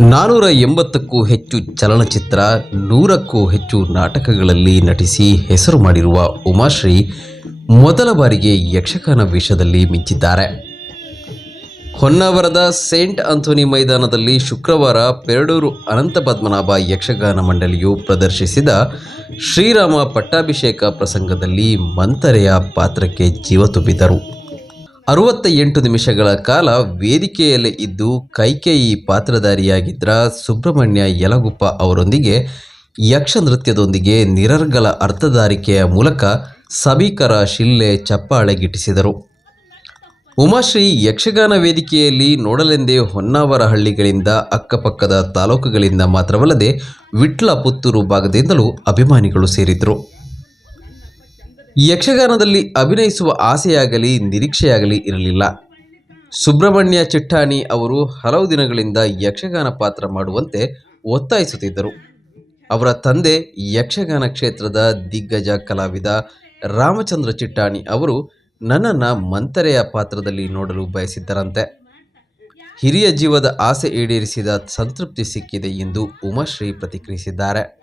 ನಾನೂರ ಎಂಬತ್ತಕ್ಕೂ ಹೆಚ್ಚು ಚಲನಚಿತ್ರ, ನೂರಕ್ಕೂ ಹೆಚ್ಚು ನಾಟಕಗಳಲ್ಲಿ ನಟಿಸಿ ಹೆಸರು ಮಾಡಿರುವ ಉಮಾಶ್ರೀ ಮೊದಲ ಬಾರಿಗೆ ಯಕ್ಷಗಾನ ವೇಷದಲ್ಲಿ ಮಿಂಚಿದ್ದಾರೆ. ಹೊನ್ನಾವರದ ಸೇಂಟ್ ಆಂಥೋನಿ ಮೈದಾನದಲ್ಲಿ ಶುಕ್ರವಾರ ಪೆರಡೂರು ಅನಂತ ಪದ್ಮನಾಭ ಯಕ್ಷಗಾನ ಮಂಡಳಿಯು ಪ್ರದರ್ಶಿಸಿದ ಶ್ರೀರಾಮ ಪಟ್ಟಾಭಿಷೇಕ ಪ್ರಸಂಗದಲ್ಲಿ ಮಂತರೆಯ ಪಾತ್ರಕ್ಕೆ ಜೀವ ತುಂಬಿದರು. ಅರವತ್ತ ಎಂಟು ನಿಮಿಷಗಳ ಕಾಲ ವೇದಿಕೆಯಲ್ಲೇ ಇದ್ದು ಕೈಕೇಯಿ ಪಾತ್ರಧಾರಿಯಾಗಿದ್ದ ಸುಬ್ರಹ್ಮಣ್ಯ ಯಲಗುಪ್ಪ ಅವರೊಂದಿಗೆ ಯಕ್ಷ ನೃತ್ಯದೊಂದಿಗೆ ನಿರರ್ಗಲ ಅರ್ಥಧಾರಿಕೆಯ ಮೂಲಕ ಸಭಿಕರ ಶಿಲ್ಲೆ ಚಪ್ಪಾಳೆ ಗಿಟ್ಟಿಸಿದರು ಉಮಾಶ್ರೀ ಯಕ್ಷಗಾನ ವೇದಿಕೆಯಲ್ಲಿ ನೋಡಲೆಂದೇ ಹೊನ್ನಾವರ ಹಳ್ಳಿಗಳಿಂದ ಅಕ್ಕಪಕ್ಕದ ತಾಲೂಕುಗಳಿಂದ ಮಾತ್ರವಲ್ಲದೆ ವಿಟ್ಲ ಪುತ್ತೂರು ಭಾಗದಿಂದಲೂ ಅಭಿಮಾನಿಗಳು ಸೇರಿದ್ರು ಯಕ್ಷಗಾನದಲ್ಲಿ ಅಭಿನಯಿಸುವ ಆಸೆಯಾಗಲಿ, ನಿರೀಕ್ಷೆಯಾಗಲಿ ಇರಲಿಲ್ಲ. ಸುಬ್ರಹ್ಮಣ್ಯ ಚಿಟ್ಟಾಣಿ ಅವರು ಹಲವು ದಿನಗಳಿಂದ ಯಕ್ಷಗಾನ ಪಾತ್ರ ಮಾಡುವಂತೆ ಒತ್ತಾಯಿಸುತ್ತಿದ್ದರು. ಅವರ ತಂದೆ ಯಕ್ಷಗಾನ ಕ್ಷೇತ್ರದ ದಿಗ್ಗಜ ಕಲಾವಿದ ರಾಮಚಂದ್ರ ಚಿಟ್ಟಾಣಿ ಅವರು ನನ್ನನ್ನು ಮಂತರೆಯ ಪಾತ್ರದಲ್ಲಿ ನೋಡಲು ಬಯಸಿದ್ದರಂತೆ. ಹಿರಿಯ ಜೀವದ ಆಸೆ ಈಡೇರಿಸಿದ ಸಂತೃಪ್ತಿ ಸಿಕ್ಕಿದೆ ಎಂದು ಉಮಾಶ್ರೀ ಪ್ರತಿಕ್ರಿಯಿಸಿದ್ದಾರೆ.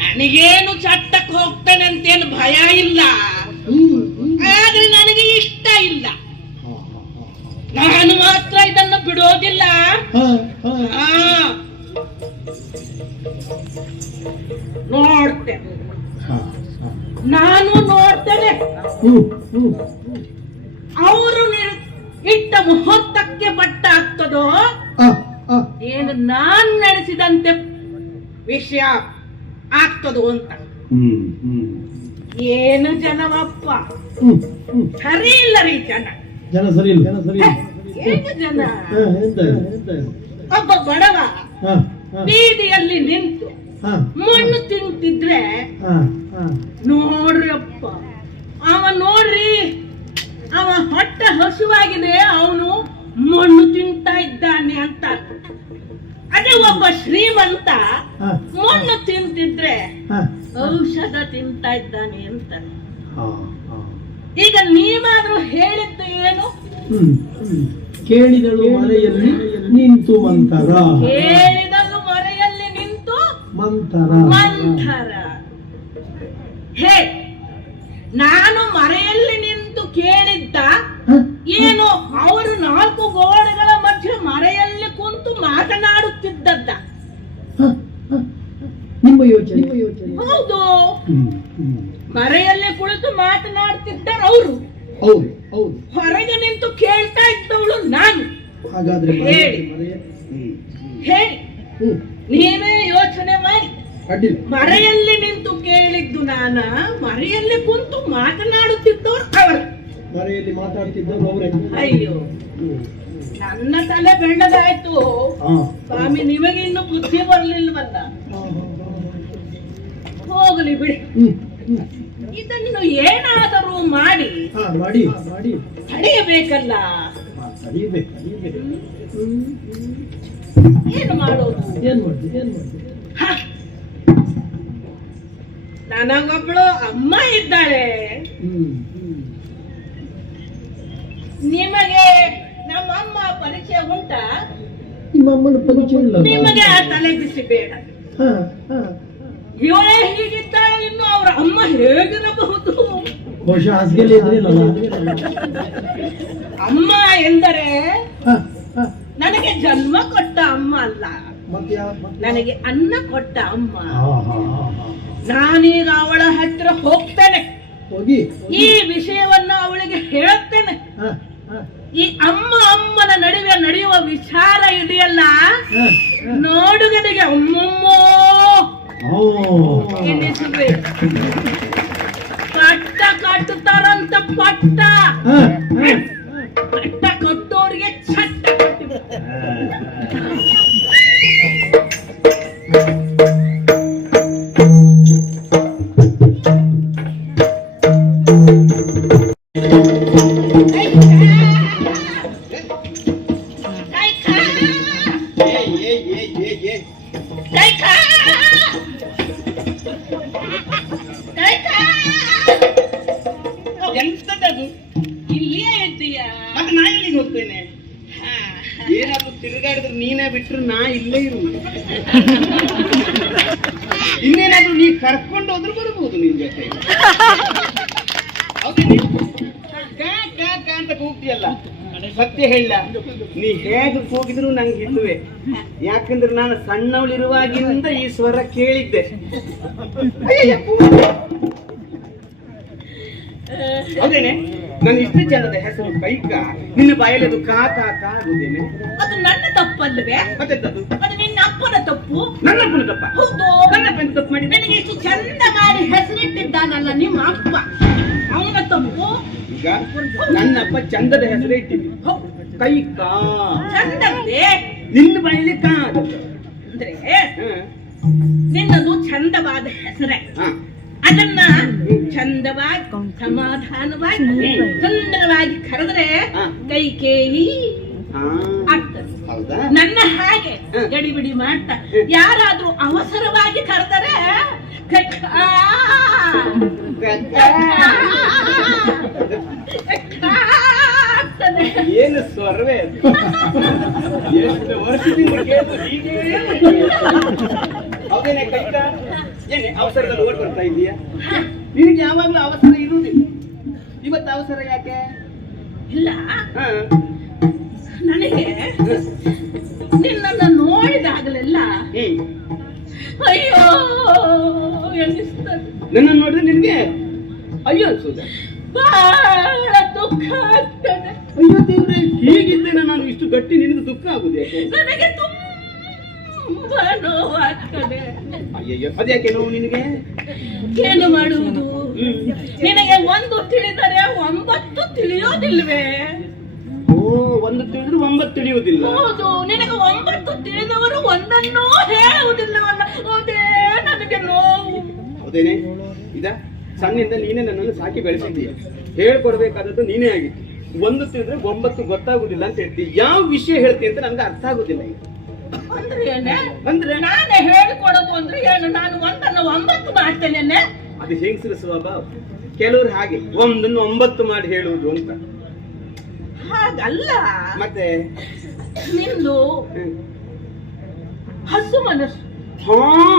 ನನಗೇನು ಚಟ್ಟಕ್ಕೆ ಹೋಗ್ತಾನೆ ಅಂತೇನು ಭಯ ಇಲ್ಲ. ಆದ್ರೆ ನನಗೆ ಇಷ್ಟ ಇಲ್ಲ. ನಾನು ಮಾತ್ರ ಇದನ್ನು ಬಿಡೋದಿಲ್ಲ. ನೋಡ್ತೇನೆ. ನಾನು ನೋಡ್ತೇನೆ. ಅವರು ಇಟ್ಟ ಮುಹೂರ್ತಕ್ಕೆ ಬಟ್ಟ ಆಗ್ತದೋ ಏನು ನಾನ್ ನಡೆಸಿದಂತೆ ವಿಷಯ ಆಗ್ತದೋ ಅಂತ. ಏನು ಜನವಪ್ಪ? ಸರಿ ಇಲ್ಲ ರೀ ಜನ. ಜನ ಸರಿ ಇಲ್ಲ. ಜನ ಸರಿ ಹೇ, ಏನು ಜನ? ಒಬ್ಬ ಬಡವ ಬೀದಿಯಲ್ಲಿ ನಿಂತು ಮಣ್ಣು ತಿಂತಿದ್ರೆ ನೋಡ್ರಪ್ಪ ಹಾ. ನೋಡ್ರಿ ಅಪ್ಪ. ಅವ ನೋಡ್ರಿ ಅವ ಹೊಟ್ಟೆ ಹಸುವಾಗಿದೆ ಅವನು ಮಣ್ಣು ತಿಂತಾ ಇದ್ದಾನೆ ಅಂತ. ಅದೇ ಒಬ್ಬ ಶ್ರೀಮಂತ ಮಣ್ಣು ತಿಂತಿದ್ರೆ ಔಷಧ ತಿಂತಾ ಇದ್ದಾನೆ ಅಂತ. ಈಗ ನೀವಾದ್ರೂ ಹೇಳಿದ್ದು ಏನು. ಕೇಳಿದಳು ಮರೆಯಲ್ಲಿ ನಿಂತು ಮಂತರ ಕೇಳಿದಳು ಮರೆಯಲ್ಲಿ ನಿಂತು ಮಂತರ ಮಂತರ ಹೇ ನಾನು ಮರೆಯಲ್ಲಿ ನಿಂತು ಕೇಳಿದ್ದ? ಏನು? ಅವರು ಗೋಡೆಗಳ ಮಧ್ಯ ಮರೆಯಲ್ಲಿ ಕುಂತು ಮಾತನಾಡುತ್ತಿದ್ದದ್ದ. ನಿಮ್ಮ ಯೋಚನೆ ಹೌದು. ಮರೆಯಲ್ಲಿ ಕುಳಿತು ಮಾತನಾಡ್ತಿದ್ದಾರೆ ಅವರು. ಹೌದು ಹೌದು. ಹೊರಗೆ ನಿಂತು ಕೇಳ್ತಾ ಇದ್ದವಳು ನಾನು. ಹಾಗಾದ್ರೆ ಹೇಳಿ. ನೀನೇ ಹೇಳಿ. ನೀವೇ ಯೋಚನೆ ಮಾಡಿ. ಮರೆಯಲ್ಲಿ ನಿಂತು ಕೇಳಿದ್ದು ನಾನ? ಮರೆಯಲ್ಲಿ ಕುಂತು ಮಾತನಾಡುತ್ತಿದ್ದವ್ರು ಅವರು. ಮರೆಯಲ್ಲಿ ಮಾತಾಡ್ತಿದ್ದವರು ಅವರೇ. ಅಯ್ಯೋ. ನನ್ನ ತಲೆ ಬೆಳ್ಳಗಾಯ್ತು. ಹಾ. ಸ್ವಾಮಿ ನಿಮಗೆ ಇನ್ನು ಬುದ್ಧಿ ಬರ್ಲಿಲ್ವಲ್ಲ? ಹೋಗಲಿ ಬಿಡಿ. ಇದನ್ನು ಏನಾದರೂ ಮಾಡಿ ತಡೆಯಬೇಕಲ್ಲ? ಏನು ಮಾಡೋದು. ನನಗೊಬ್ಳು ಅಮ್ಮ ಇದ್ದಾಳೆ. ನಿಮಗೆ ಪರಿಚಯ ಉಂಟಾ? ನಿಮ್ಮ ಅಮ್ಮನ ಪರಿಚಯ ಇಲ್ಲ. ನಿಮಗೆ ಆ ತಲೆ ಬಿಸಿ ಬೇಡ. ಹಾ ಹಾ. ಇವಳೇ ಹೀಗಿದ್ದಾಳೆ ಇನ್ನು ಅವರ ಅಮ್ಮ ಹೇಗಿರಬಹುದು? ಬಹುಶಃ ಹಾಸಿಗೆಲಿ ಇದ್ರಿಲ್ಲಲ್ಲ ಅಮ್ಮ ಎಂದರೆ. ನನಗೆ ಜನ್ಮ ಕೊಟ್ಟ ಅಮ್ಮ ಅಲ್ಲ. ನನಗೆ ಅನ್ನ ಕೊಟ್ಟ ಅಮ್ಮ. ನಾನೀಗ ಅವಳ ಹತ್ರ ಹೋಗ್ತೇನೆ. ಹೋಗಿ. ಈ ವಿಷಯವನ್ನ ಅವಳಿಗೆ ಹೇಳುತ್ತೇನೆ ಈ ಅಮ್ಮ ಅಮ್ಮನ ನಡುವೆ ನಡೆಯುವ ವಿಚಾರ ಇದೆಯಲ್ಲ. ನೋಡುಗನಿಗೆ ಅಮ್ಮಮ್ಮೋ. ಪಟ್ಟ ಕಟ್ಟುತ್ತಾರಂತ ಪಟ್ಟ. ಪಟ್ಟ ಕಟ್ಟೋರಿಗೆ ಚಟ್ಟ ಕಟ್ಟಿಬೇಕು ಇಲ್ಲೇ ಇರು ಇನ್ನೇನಾದ್ರೂ ನೀ ಕರ್ಕೊಂಡು ಹೋದ್ರು ಬರ್ಬೋದು ನಿನ್ ಜೊತೆ. ಅಂತ ಕೂಗ್ತಿಯಲ್ಲ. ಸತ್ಯ ಹೇಳ. ನೀ ಹೇಗೆ ಕೂಗಿದ್ರು ನಂಗೆ ಇಲ್ಲುವೆ. ಯಾಕಂದ್ರೆ ನಾನು ಸಣ್ಣವಳಿರುವಾಗಿಂದ ಈ ಸ್ವರ ಕೇಳಿದ್ದೆ ಅಯ್ಯಯ್ಯಪ್ಪು. ನನ್ನ ಇಷ್ಟು ಜನದ ಹೆಸರು ಕೈಕ. ನಿನ್ನ ಬಾಯಲ್ಲಿ ಅದು ಕಾ ಕಾ ಕಾ ಆಗುದೇನೆ ಅದು ನನ್ನ ತಪ್ಪಲ್ವೇ ಮತ್ತೆ ಅದು ಅದು ನಿನ್ನ ಅಪ್ಪನ ತಪ್ಪು? ನನ್ನ ಅಪ್ಪನ ತಪ್ಪ? ಹೌದು. ನನ್ನ ಅಪ್ಪನ ತಪ್ಪು ಮಾಡಿ ನನಗೆ ಇಷ್ಟು ಚಂದ ಮಾಡಿ ಹೆಸರಿಟ್ಟಿದ್ದಾನಲ್ಲ ನಿಮ್ಮ ಅಪ್ಪ? ಅವನ ತಪ್ಪು? ಈಗ ನನ್ನ ಅಪ್ಪ ಚಂದದ ಹೆಸರು ಇಟ್ಟಿದ್ವಿ ಹೌ, ಕೈಕ. ಚಂದದ್ದೇ? ನಿನ್ನ ಬಾಯಲ್ಲಿ ಕಾ ಅಂದ್ರೆ ನಿನ್ನದು ಚಂದವಾದ ಹೆಸರೇ. ಹ. ಅದನ್ನ ಚಂದವಾಗಿ ಸಮಾಧಾನವಾಗಿ ಸುಂದರವಾಗಿ ಕರೆದ್ರೆ ಕೈ ಕೇಳಿ ಹಾ. ಆಗ್ತದೆ. ಹೌದಾ? ನನ್ನ ಹಾಗೆ ಗಡಿ ಗಡಿಬಿಡಿ ಮಾಡ್ತಾ. ಯಾರಾದ್ರೂ ಅವಸರವಾಗಿ ಕರೆದರೆ ಕೈ ಆ, ಆ ಏನು ಸ್ವರವೇ ಅದು? ಎಷ್ಟು ವರ್ಷದಿಂದ ಕೇಳಿದ್ರು ಹೀಗೇ? ಹೌದೇನೆ ಕೈಕ? ಏನೇ ಅವಸರದಲ್ಲಿ ಓಟ್ ಬರ್ತಾ ಇದೀಯಾ ನಿನಗೆ ಯಾವಾಗಲೂ ಅವಸರ ಇರುವುದಿಲ್ಲ. ಇವತ್ತು ಅವಸರ ಯಾಕೆ? ಇಲ್ಲ. ನನಗೆ ನಿನ್ನನ್ನು ನೋಡಿದಾಗಲೆಲ್ಲ ಅಯ್ಯೋ ಎನ್ನಿಸ್ತದೆ ನನ್ನ ನೋಡಿದ್ರೆ ನಿನಗೆ ಅಯ್ಯೋ ಅನ್ಸುದ ಬಹಳ ದುಃಖ ಆಗ್ತದೆ. ಅಯ್ಯೋ ದೇವ್ರೆ ಹೀಗಿದ್ದೇನೆ ನಾನು ಇಷ್ಟು ಗಟ್ಟಿ ನಿನಗೆ ದುಃಖ ಆಗುದು ನನಗೆ ತುಂಬಾ ನೋವಾಗ್ತದೆ ಅಯ್ಯಯ್ಯೋ ಅದ್ಯಾಕೆ ನೋವು ನಿನಗೆ? ಏನು ಮಾಡುವುದು? ನಿನಗೆ ಒಂದು ತಿಳಿದರೆ ಒಂಬತ್ತು ತಿಳಿಯೋದಿಲ್ವೇ? ಓ ಒಂದು ತಿಳಿದ್ರು ಒಂಬತ್ತು ತಿಳಿಯುವುದಿಲ್ಲ. ಹೌದು ನಿನಗೆ ಒಂಬತ್ತು ತಿಳಿದವರು ಒಂದನ್ನೂ ಹೇಳುವುದಿಲ್ಲವಲ್ಲ. ಅದೇ ನನಗೆ ನೋವು. ಹೌದೇನೆ? ಇದ ಸಣ್ಣಿಂದ ನೀನೇ ನನ್ನನ್ನು ಸಾಕಿ ಬೆಳೆಸಿದ್ದೀಯ. ಹೇಳ್ಕೊಡ್ಬೇಕಾದದ್ದು ನೀನೇ ಆಗಿತ್ತು ಒಂದು ತಿಳಿದ್ರೆ ಒಂಬತ್ತು ಗೊತ್ತಾಗುದಿಲ್ಲ ಅಂತ ಹೇಳ್ತೀವಿ ಯಾವ ವಿಷಯ ಹೇಳ್ತೀಯ ಅಂತ ನನ್ಗೆ ಅರ್ಥ ಆಗುದಿಲ್ಲ ಈಗ. ಅಂದ್ರೆ ಅಂದ್ರೆ? ನಾನೇ ಹೇಳಿಕೊಡೋದು ಅಂದ್ರೆ ಏನು? ನಾನು ಒಂದನ್ನು ಒಂಬತ್ತು ಮಾಡ್ತೇನೆ ಅದು ಹೆಂಗಸರ ಸ್ವಭಾವ ಕೆಲವರು ಹಾಗೆ ಒಂದನ್ನು ಒಂಬತ್ತು ಮಾಡಿ ಹೇಳುವುದು ಅಂತ. ಹಾಗಲ್ಲ. ಮತ್ತೆ? ನಿಂದು. ಹಸು ಮನಸ್ಸು. ಹಾ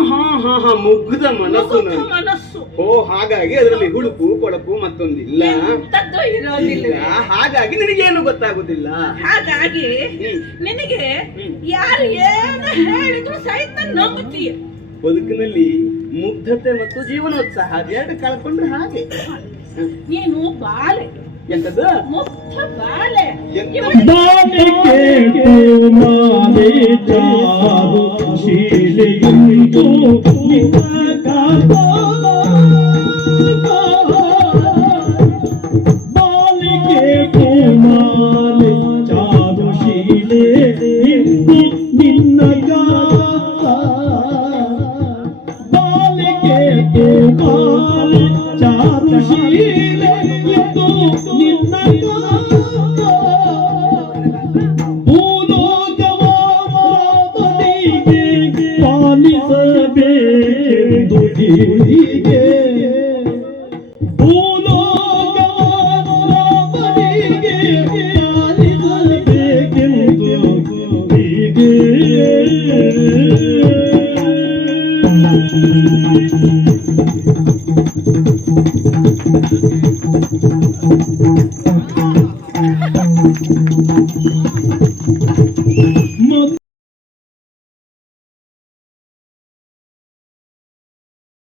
ಹಾ ಹಾ ಹಾ ಮುಗ್ಧ ಮನಸ್ಸು ಮುಗ್ಧ. ಮನಸ್ಸು. ಓ ಹಾಗಾಗಿ ಅದರಲ್ಲಿ ಹುಳುಕು ಕೊಳಕು ಮತ್ತೊಂದಿಲ್ಲ. ಎಂತದ್ದು ಇರೋದಿಲ್ಲ. ಇಲ್ಲ ಹಾಗಾಗಿ ನಿನಗೇನು ಗೊತ್ತಾಗುದಿಲ್ಲ. ಹಾಗಾಗಿ ಹ್ಮ್. ನಿನಗೆ ಹ್ಮ್. ಯಾರು ಏನು ಹೇಳಿದ್ರು ಸಹಿತ ನಂಬುತ್ತೀಯ. ಬದುಕಿನಲ್ಲಿ ಮುಗ್ಧತೆ ಮತ್ತು ಜೀವನೋತ್ಸಾಹ ಅದೆರಡು ಕಳ್ಕೊಂಡ್ರೆ ಹಾಗೆ. ನೀನು ಬಾಲೆ. ಎಂತದ್ದು? ಮಾಲೆ ಚಾರು ಶೀಲೆಯುಂಟು Thank you.